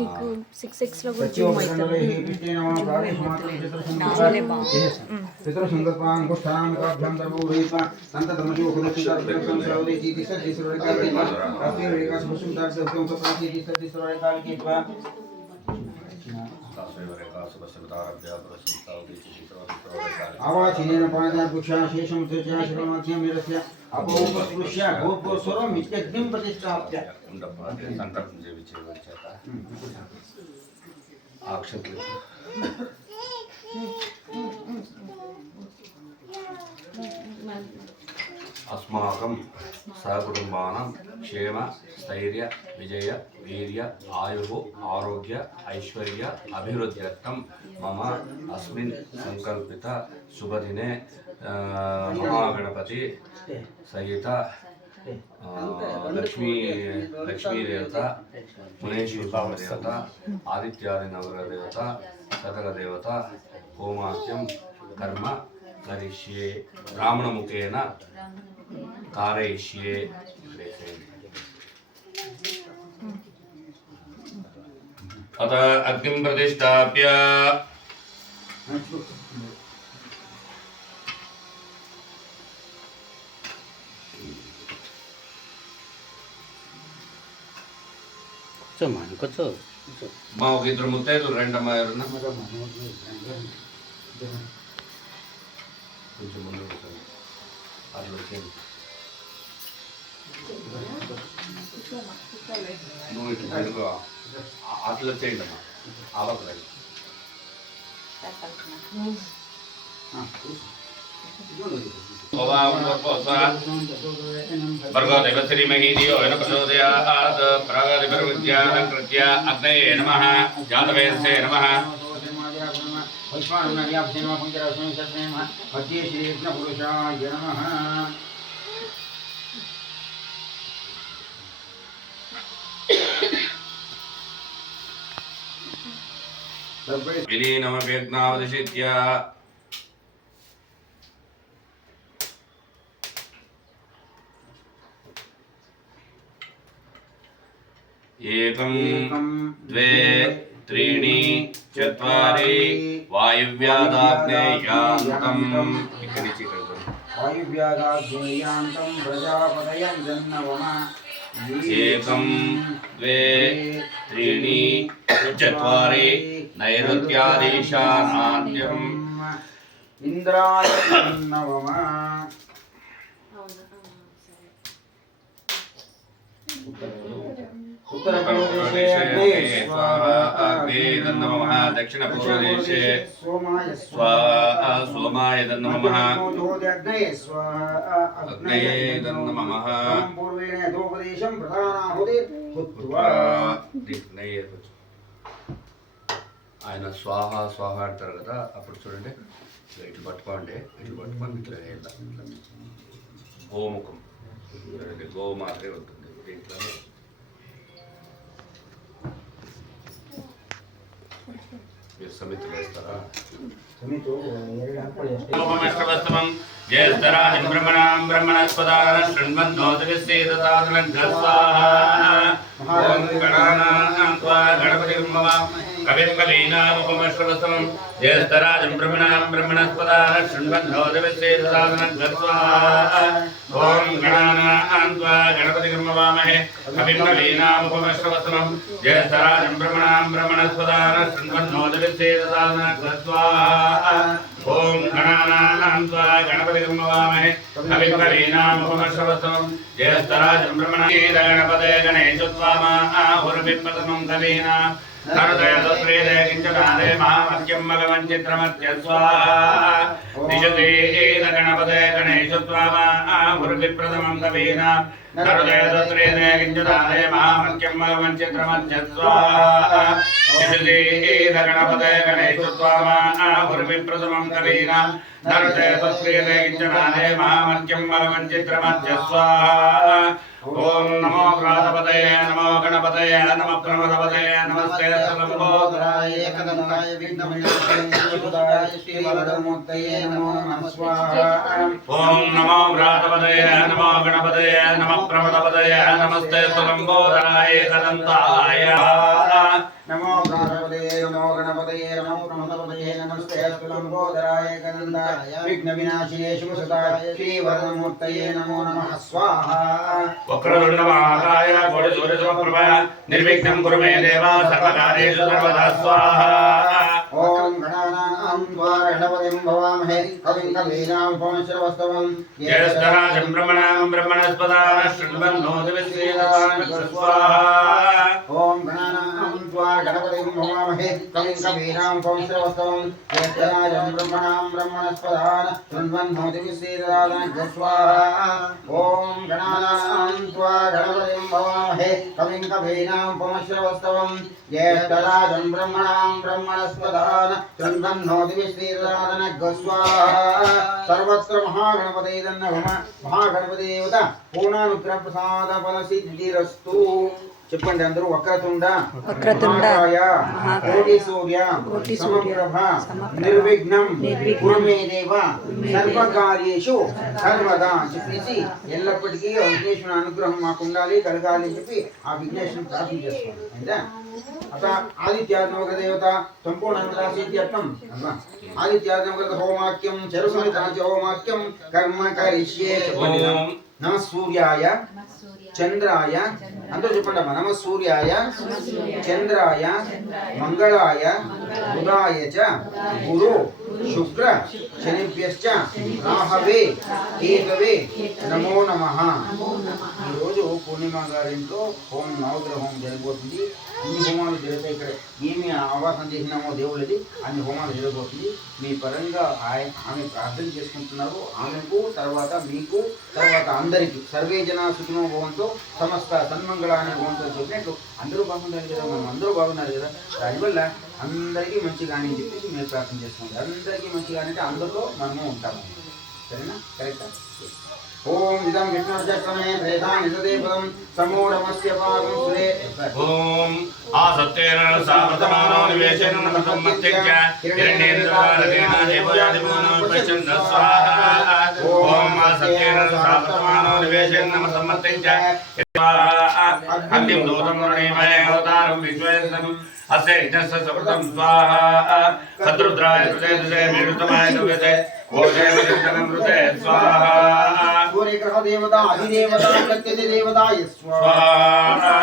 మీకు 6x లో కూడా జూమ్ అవుతుంది. నాలుగే బాగుంది. आवाचीनेन पाणिना पुच्छा शेषं त्रिज्या शिरोमध्यं निरस्य अपोपस्पृश्य भूतस्वरं मित्यग्निं प्रतिष्ठाप्य संकल्पं చేయించేట అక్షంతలు अस्माकं सहकुटुम्बानां क्षेम स्थैर्य विजय वीर्य आयुः आरोग्य ऐश्वर्य अभिवृद्ध्यर्थं मम अस्मिन् संकल्पित शुभदिने महागणपति सहित लक्ष्मी देवता मुनेश्वर देवता आदित्यादि नवग्रह देवता सकल देवता होमाख्यं कर्म करिष्ये ब्राह्मणमुखेन कारयिष्ये अत अग्निं प्रतिष्ठाप्य మా ఒక ఇద్దరు ముత్తైదులు రెండమ్మా ఎవరన్నా కొంచెం ముందు అట్లా వచ్చేది నువ్వు ఇట్లా పెట్టుకో అట్లా వచ్చేయండి అమ్మా ఆవకలేదు भर्गो देवश्रीमही धियो न प्रचोदयात् प्रागदिपर्विद्यानं कृत्य अग्नये नमः जातवेदसे नमः मध्ये श्रीकृष्णपुरुषाय नमः विलीनमभ्यग्नावदिशित्य एकं द्वे त्रीणि चत्वारि वायुव्यादाग्नेयान्तम् वायुव्यादाग्नेयान्तं प्रजापतयं जन्नवम एकं द्वे त्रीणि चत्वारि नैऋत्यादीशानाद्यम् इंद्राय जन्नवम नमः दक्षिणपूर्वदेशे सोमाय नमः अग्नये नमः ఆయన స్వాహ స్వాహ అంటారు కదా అప్పుడు చూడండి ఇట్లా పట్టుకోండి ఇట్లా పట్టుకొని ఇట్లా వేయాలి గోముఖం చూడండి గోవు మాత్రమే ఉంటుంది దీంట్లో మీరు సమితులు వేస్తారా ज्येष्ठराजं ब्रह्मणां ब्रह्मणस्पदान शृण्वन्नोदविश्वेदसादनं गस्वाहा ॐ गणानां त्वा गणपतिं भवामहे कविं कवीनामुपमश्रवस्तमं ज्येष्ठराजं ब्रह्मणां ब्रह्मणस्पदान शृण्वन्नोदविश्वेदसादनं गस्वाहा ॐ गणानां त्वा गणपतिं भवामहे कविं कवीनामुपमश्रवस्तमं ज्येष्ठराजं ब्रह्मणां ब्रह्मणस्पदान शृण्वन्नोदविश्वेदसादनं गस्वाहा ओम गणानां त्वा गणपतिं भवामहे कविं कवीनामुपमश्रवस्तमं ज्येष्ठराजं ब्रह्मणां गणपते गणेशोत्वामा आहुर्विप्रथमं कवीनां नरदयदोत्रेदे किञ्चनादे महामत्यं मगवञ्चित्रमत्य स्वाहा दिशते गणपते गणेशोत्वामा आहुर्विप्रथमं कवीनां नरदयदोत्रेदे किञ्चनादे महामत्यं मगवञ्चित्रमत्य स्वाहा दिशते गणपते गणेशोत्वामा आहुर्विप्रथमं कवीनां नरदयदोत्रेदे किञ्चनादे महामत्यं मगवञ्चित्रमत्य स्वाहा ओम नमो व्रातपतये नमो गणपतये नमो प्रमदपतये नमस्ते सर्वभूतराय एकदन्ताय विघ्नविनाशाय श्रीवरदमूर्तये नमो नमः स्वाहा ओम नमो व्रातपतये नमो गणपतये नमो प्रमदपतये नमस्ते सर्वभूतराय एकदन्ताय नमः विघ्न विनाशिने शुभ सदाय श्री वरदमूर्तये नमो नमः स्वाहा वक्रतुंड महाकाय कोटि सूर्य समप्रभा निर्विघ्नं कुरु मे देव सर्वकार्येषु सर्वदा स्वाहा ओम गणानां त्वा गणपतिं भवामहे कविं कवीनामुपमश्रवस्तवं ज्येष्ठराजं ब्रह्मणां ब्रह्मणस्पदाः शृण्वन्नोतिविश्वेदवान् स्वाहा ओम गणानां त्वा गणपतिं भवामहे कविं कवीनामुपमश्रवस्तवं ज्येष्ठराजं ब्रह्मणां ब्रह्मणस्पदाः शृण्वन्नोतिविश्वेदवान् स्वाहा ओम गणानां त्वा गणपतिं भवामहे कविं कवीनामुपमश्रवस्तवं ज्येष्ठराजं ब्रह्मणां ब्रह्मणस्पदान् शृण्वन्नोतिविश्वेदवान् स्वाहा सर्वत्र महागणपते महागणपति देवता पूर्णानुग्रह प्रसाद फल सिद्धिरस्तु చెప్పండి అందరూ వక్రతుండ కోటి సూర్య సమప్రభ నిర్విఘ్నం కురు మే దేవ సర్వకార్యేషు సర్వదా చెప్పేసి ఎల్లప్పటికీ విఘ్నేశ్వరుని అనుగ్రహం మాకు ఉండాలి కలగాలి అని చెప్పి ఆ విఘ్నేశ్వరుని ప్రార్థన చేసుకోండి అయితే అట్లా ఆదిత్యాత్మక దేవత సంపూర్ణంద్రాసిద్ధ్యర్థం ఆదిత్యాత్మక హోమాక్యం చరుసమితాచ హోమాక్యం కర్మ కరిష్యే చెప్పండి నమ సూర్యాయ చంద్రాయ అందరూ చెప్పండి నమ సూర్యాయ చంద్రాయ మంగళాయ బుధాయ చ గురు శుక్ర శనిభ్యశ్చ రాహవే కేతవే నమో నమః. ఈరోజు పూర్ణిమ గారింట్లో హోమం నవగ్రహ హోమం జరిగిపోతుంది. అన్ని హోమాలు జరుగుతాయి. ఇక్కడ ఏమి ఆవాసన చేసినామో దేవుళ్ళది అన్ని హోమాలు జరగబోతుంది. మీ పరంగా ఆమె ప్రార్థన చేసుకుంటున్నారు. ఆమెకు తర్వాత మీకు తర్వాత అందరికీ సర్వే జనా సుఖినో భవంతు సమస్త సన్మంగళాన్ని భవంతు చెప్పినట్టు అందరూ బాగుండాలి కదా, మనం అందరూ బాగున్నారు కదా. దానివల్ల అందరికీ మంచిగా అని చెప్పేసి మీరు ప్రార్థన చేసుకోండి. అందరికీ మంచిగా అంటే అందరిలో మనము ఉంటాము. సరేనా? కరెక్టా? ఓం ఇదం విష్ణుర్చక్రమే ప్రేతాని సదేపదం సమూఢమస్య పాదం సురే ఓం ఆసత్తేన సావతమానో నివేశేన నమస్తమత్యచ్చ హిరణ్యేంద్రవారదేన దేవయాదిమోనో పశ్చంద స్వాహా. ఓం ఆసత్తేన సావతమానో నివేశేన నమస్తమత్యచ్చ అగ్నిం దూతం వరుణేమయ అవతారం విశ్వేశం అస్య యజ్ఞస్య సకృతం స్వాహా. సద్రుద్రాయ కృతే దుజే మేరుతమాయ దువ్యతే ఓజయ విజనం రుతే స్వాహా. सूर्यग्रह देवता अधिदेवता प्रत्यति देवताय स्वाहा.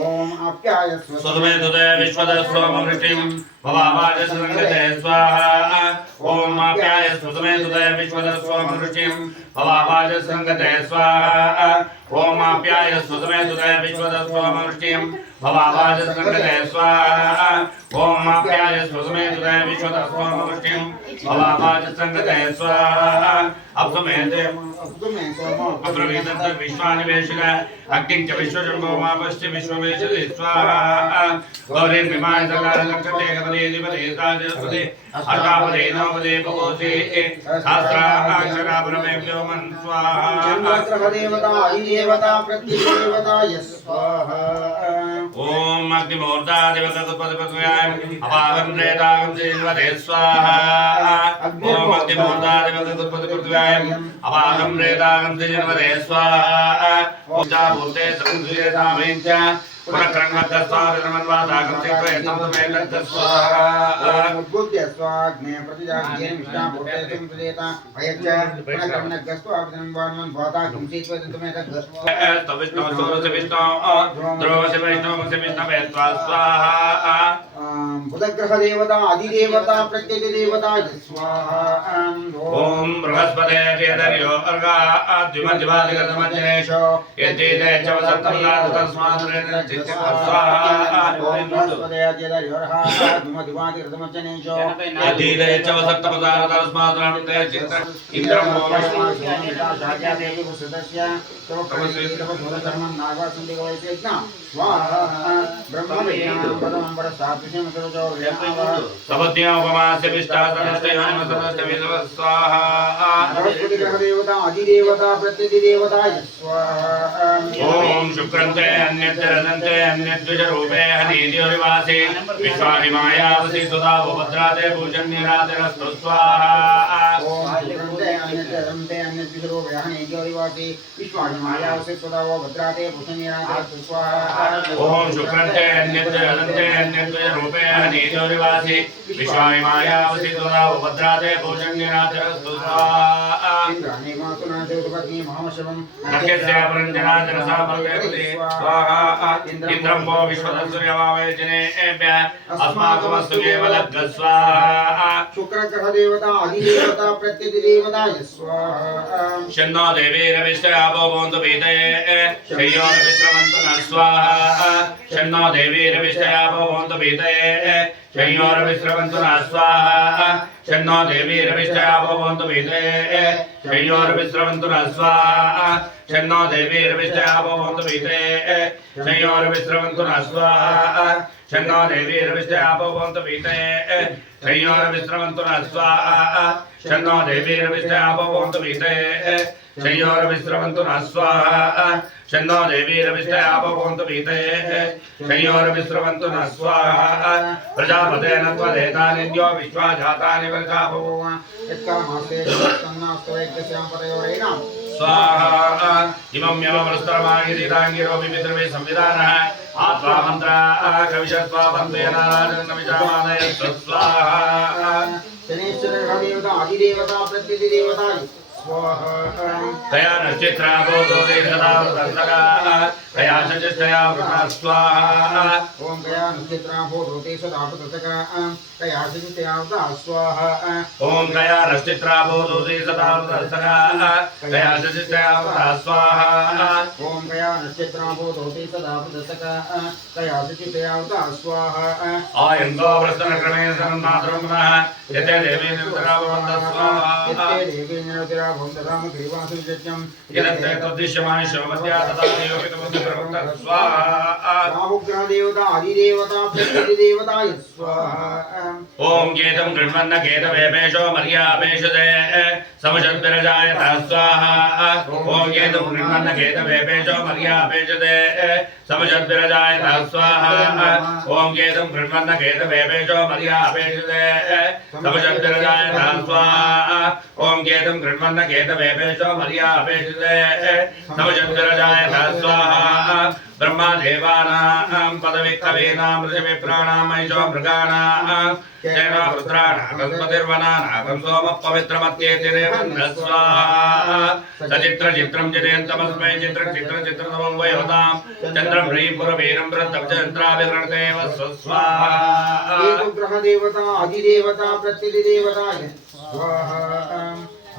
ओम आप्याय स्वतमे तुते विश्वदस्वमृष्टिं भवावाजसंगते स्वाहा. ओम आप्याय स्वतमे तुते विश्वदस्वमृष्टिं भवावाजसंगते स्वाहा. ओम आप्याय स्वतमे तुते विश्वदस्वमृष्टिं भवावाजसंगते स्वाहा. ओम आप्याय स्वतमे तुते विश्वदस्वमृष्टिं भवावाजसंगते स्वाहा. अप्समेते अब्रवीदन्त विश्वानिवेशिन अग्निं च विश्वजम्भोमापश्च विश्ववेशते स्वाहा. गौरीर्मिमाय सकालक्षते कपदे दिपदे ताजपदे अष्टापदे नवपदे भगवते सहस्राक्षरापरमेभ्यो मन् स्वाहा. चन्द्रग्रह देवता अधिदेवता प्रत्यतिदेवताय स्वाहा. ओम अग्निमूर्ता देवतत्पदपद्मयाय अपागं प्रेतागं श्रीन्वते स्वाहा. ओम अग्निमूर्ता देवतत्पदपद्मयाय अपागं प्रेतागं श्रीन्वते स्वाहा. ओम जाभूते संस्कृतामेच पुनक्रन्मत्तस्वादनमन्वादागं श्रीत्वयतं तमेलद्ध स्वाहा. उद्बुद्ध्य स्वाग्ने प्रतिजाग्नेन विष्णाभूते संस्कृता अयच्च पुनक्रन्नगस्त्वा अभिनन्वान्मन् भवतागं श्रीत्वयतं तमेलद्ध स्वाहा. तविष्णो सोरस विष्णो ध्रुवस वैष्णवस विष्णवे स्वाहा. बुधग्रह देवता अधिदेवता प्रत्यतिदेवता स्वाहा. ओम बृहस्पते चेतर्यो अर्गा द्विमद्विवादिगतमज्जनेशो यद्येते च वसन्तमदात तस्माद्रेण चित्त स्वाहा. ओम बृहस्पते चेतर्यो अर्गा द्विमद्विवादिगतमज्जनेशो यद्येते च वसन्तमदात तस्माद्रेण चित्त इन्द्रं देवी सुदस्य तवकर्मं नागासुंदिगवैसेज्ञा स्वाहा. ब्रह्म विज्ञानं पदं परस्तापिषं सरोजो सवद्योपमास्य विष्टासनस्तयानसनस्तविदव स्वाहा. बृहस्पतिग्रह देवता अधिदेवता प्रत्यतिदेवताय स्वाहा. ओम शुक्रन्ते अन्यद्रदन्ते अन्यद्विजरूपे हनीद्योरिवा इतोरिवासि विश्वानिमायावसि सुधा भद्राते पूजन्यरातिरस्तु स्वाहा ओम शुक्रन्ते अन्यते अन्यद्विषरो व्याहने इतोरिवासि विश्वानिमायावसि सुधा भद्राते पूजन्यरातिरस्तु स्वाहा ओम शुक्रन्ते अन्यद्विषरूपे इतोरिवासि विश्वानिमायावसि सुधा भद्राते पूजन्यरातिरस्तु स्वाहा इंद्राणि मातुनाशोपत्नी महामशवं नक्यस्य परञ्जनाजनसामर्गयति स्वाहा इंद्रं वो विश्वदसूर्यमावयजनेभ्यः अस्माकमस्तु केवलग् स्वाहा शुक्रग्रह देवता अधिदेवता प्रत्यधिदेवता स्वाहा शन्नो देवीरविष्टयापो भवन्तु पीतये शय्योरविश्रवन्तु नः स्वाहा शन्नो देवीरविष्टयापो भवन्तु पीतये शय्योरविश्रवन्तु नः स्वाहा शन्नो देवीरविष्टयापो भवन्तु पीतये शय्योरविश्रवन्तु नः स्वाहा शन्नो देवीरविष्टयापो भवन्तु पीतये शय्योरविश्रवन्तु नः स्वाहा शन्नो देवीरविष्टयापो भवन्तु पीतये शय्योरविश्रवन्तु नः स्वाहा शन्नो देवीरविष्टयापो भवन्तु पीतये शय्योरविश्रवन्तु नः स्वाहा शन्नो देवीरविष्टयापो भवन्तु पीतये शय्योरविश्रवन्तु नः स्वाहा प्रजापतेन त्वदेतानिन्द्यो विश्वाजातानि वर्षा भूः यत्कामास्ते तन्नास्तवैक्यस्यां परयोरेणां स्वाहा इमं यमवस्त्रमागिरिताङ्गिरोऽपि पितृवे संविधानः आत्मा मन्त्रा कविशत्वा वन्देनाराजनविजामानयस्व स्वाहा शनेश्वरग्रह देवता अधिदेवता प्रत्यधिदेवता स्वाहा तया नक्षत्रा बोधोदे सदा वृतस्तका तया सचष्टया वृता स्वाहा ओम गया नक्षत्रा बोधोते सदा वृतस्तका तया सचष्टया वृता स्वाहा ओम तया नक्षत्रा बोधोदे सदा वृतस्तका तया सचष्टया वृता स्वाहा ओम गया नक्षत्रा बोधोते सदा वृतस्तका तया सचष्टया वृता स्वाहा आयंगो वृषणक्रमेण सन्मातरं नः यते देवी निरुद्रा भवन्तः स्वाहा यते देवी निरुद्रा भवन्तः ग्रीवासु यज्ञं यदन्ते तद्दिश्यमानि शोमत्या तदा देवपितुमुद्रवन्तः स्वाहा राहुग्रह देवता अधिदेवता प्रत्यधिदेवता स्वाहा ओम केतं गृह्णन्न केतवेपेशो मर्यापेशते समशद्विरजायतः स्वाहा ओम केतं गृह्णन्न केतवेपेशो मर्यापेशते समशद्विरजायतः स्वाहा ओम केतं गृह्णन्न केतवेपेशो मर्यापेशते समशद्विरजायतः स्वाहा ओम केतं गृह्णन्न केतवेपेशो मर्यापेशते समशद्विरजायतः स्वाहा ब्रह्मा देवानां पदविक्कवीनां ऋषिविप्राणां महिषो मृगाणां सेना रुद्राणां गणपतिर्वनानां सोमः पवित्रमत्येतिरेवन्न स्वाहा सचित्रचित्रं चिरयन्तमस्मै चित्रचित्रतमं वयोतां चन्द्रं ह्रीं पुरवीरं वृद्धब्जयन्त्राभिगृणदेव स्वाहा ग्रह देवता अधिदेवता प्रत्यधिदेवता स्वाहा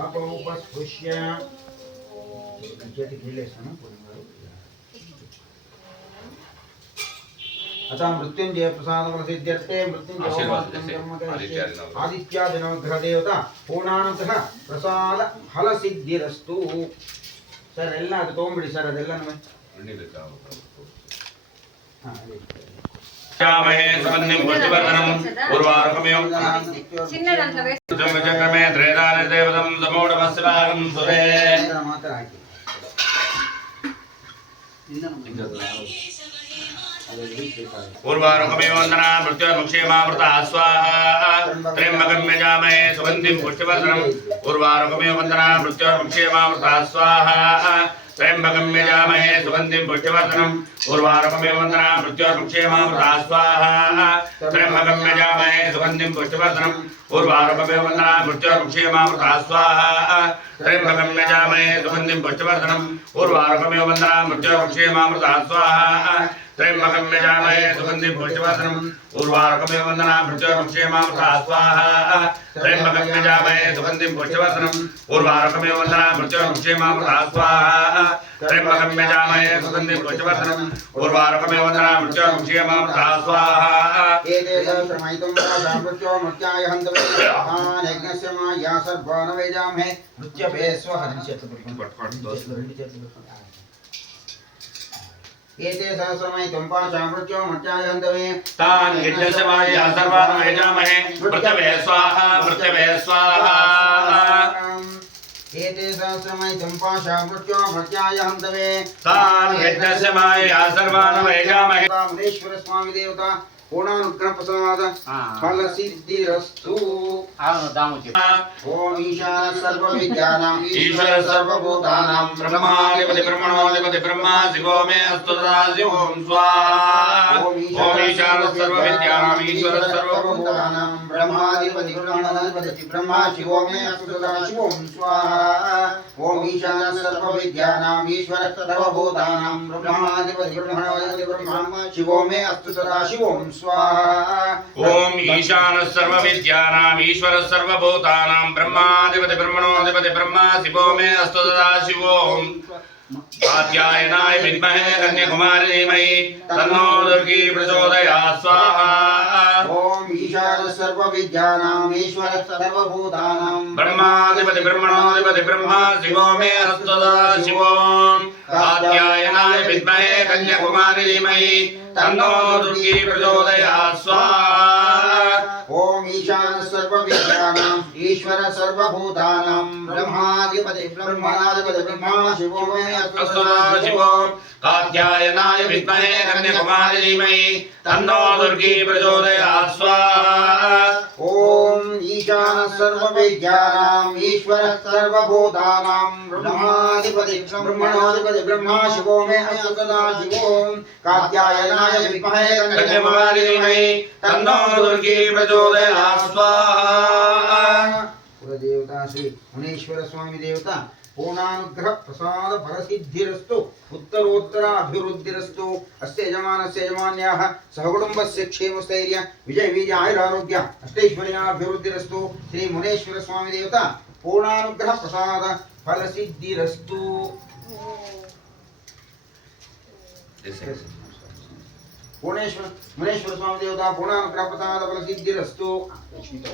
अपौपस्पृश्य अतः मृत्युंजय प्रसाद सिद्ध्यर्थे मृत्युंजय आदित्यादि नवग्रह देवता पूर्णानुग्रह प्रसाद फल सिद्धिरस्तु सर ಎಲ್ಲ ಅದು ತಗೊಂಬಿಡಿ ಸರ್ ಅದೆಲ್ಲ ನಮಗೆ श्यामहे सुगन्धिं पुष्टिवर्धनं उर्वारुकमेव चक्रमे त्रेदानि देवतं समूढमस्वागं सुरे उर्वारुकमेव वन्दना मृत्युर्मुक्षेमामृता स्वाहा त्र्यम्बकं यजामहे सुगन्धिं पुष्टिवर्धनम् उर्वारुकमेव वन्दना मृत्युर्मुक्षेमामृता स्वाहा त्र्यम्बकं यजामहे सुगन्धिं पुष्टिवर्धनम् उर्वारुकमेव वन्दना मृत्युर्मुक्षेमामृता स्वाहा त्र्यम्बकं यजामहे सुगन्धिं पुष्टिवर्धनम् उर्वारुकमेव वन्दना मृत्युर्मुक्षेमामृता स्वाहा त्र्यम्बकं यजामहे सुगन्धिं पुष्टिवर्धनम् उर्वारुकमेव वन्दना मृत्युर्मुक्षेमामृता स्वाहा त्र्यम्बकं यजामहे सुगन्धिं पुष्टिवर्धनम् उर्वारुकमेव वन्दना मृत्युर्मुक्षेमामृता स्वाहा त्र्यम्बकं यजामहे सुगन्धिं पुष्टिवर्धनम् उर्वारुकमेव वन्दना मृत्युर्मुक्षेमामृता स्वाहा त्र्यम्बकं यजामहे सुगन्धिं पुष्टिवर्धनम् उर्वारुकमेव वन्दना मृत्युर्मुक्षेमामृता स्वाहा एते सहस्रमैतं मृत्यो मृत्याय हन्तवे यज्ञस्य माया सर्वान् वेजामहे मृत्यभे स्वः एते सहस्रमैतं पाशामृत्यो मृत्याय हन्तवे तान् यज्ञस्य माया सर्वान् वेजामहे मृत्यभे स्वाहा मृत्यभे स्वाहा एते सहस्रमैतं पाशामृत्यो मृत्याय हन्तवे तान् यज्ञस्य माया सर्वान् वेजामहे मुनीश्वर स्वामी देवता पूर्णानुग्रह प्रसाद फल सिद्धिरस्तु। ओम ईशान सर्व विद्यानां ईश्वर सर्वभूतानां ब्रह्माधिपति ब्रह्मणोऽधिपति ब्रह्मा शिवो मे अस्तु सदाशिव ओम स्वाहा। ओम ईशान सर्व विद्यानां ईश्वर सर्वभूतानां ब्रह्माधिपति ब्रह्मणोऽधिपति ब्रह्मा शिवो मे अस्तु सदाशिव ओम स्वाहा। ओम ईशान सर्व विद्यानां ईश्वर सर्वभूतानां ब्रह्माधिपति ब्रह्मणोऽधिपति ब्रह्मा शिवो मे अस्तु सदाशिव ओम स्वाहा। ओम ईशान सर्व विद्यानां ईश्वर सर्वभूतानां ब्रह्माधिपति ब्रह्मणोऽधिपति ब्रह्मा शिवो मे अस्तु सदाशिव ओम कात्यायनाय विद्महे कन्याकुमारी धीमहि तन्नो दुर्गी प्रचोदयात् स्वाहा। ओम ईशान सर्व विद्यानां ईश्वर सर्वभूतानां ब्रह्माधिपति ब्रह्मणोऽधिपति ब्रह्मा शिवो मे अस्तु सदाशिव ओम कात्यायनाय विद्महे कन्याकुमारी धीमहि तन्नो दुर्गी प्रचोदयात् स्वाहा। ओम ईशान सर्व विद्यानां ईश्वर सर्वभूतानां ब्रह्माधिपति ब्रह्मणाधिपति ब्रह्मा शिवो मे अस्तु सदाशिव ओम कात्यायनाय विद्महे कन्याकुमारी धीमहि तन्नो दुर्गी प्रचोदयात् स्वाहा। ओम ईशान सर्व विद्यानां ईश्वर सर्वभूतानां ब्रह्माधिपति ब्रह्मणाधिपति ब्रह्मा शिवो मे अस्तु सदाशिव ओम कात्यायनाय विद्महे कन्याकुमारी धीमहि तन्नो दुर्गी प्रचोदयात् स्वाहा। कुलदेवता श्री मुनीश्वर स्वामी देवता पूर्णानुग्रह प्रसाद फलसिद्धिरस्तु उत्तरोत्तर अभिवृद्धिरस्तु अस्य यजमानस्य यजमान्याः सहकुटुम्बस्य क्षेमस्थैर्य विजय वीर्य आयुरारोग्य अष्टैश्वर्याभिवृद्धिरस्तु श्री मुनीश्वर स्वामी देवता पूर्णानुग्रह प्रसाद फलसिद्धिरस्तु। मुनीश्वर स्वामी देवता पूर्णानुग्रह प्रसाद फलसिद्धिरस्तु। लक्ष्मी तो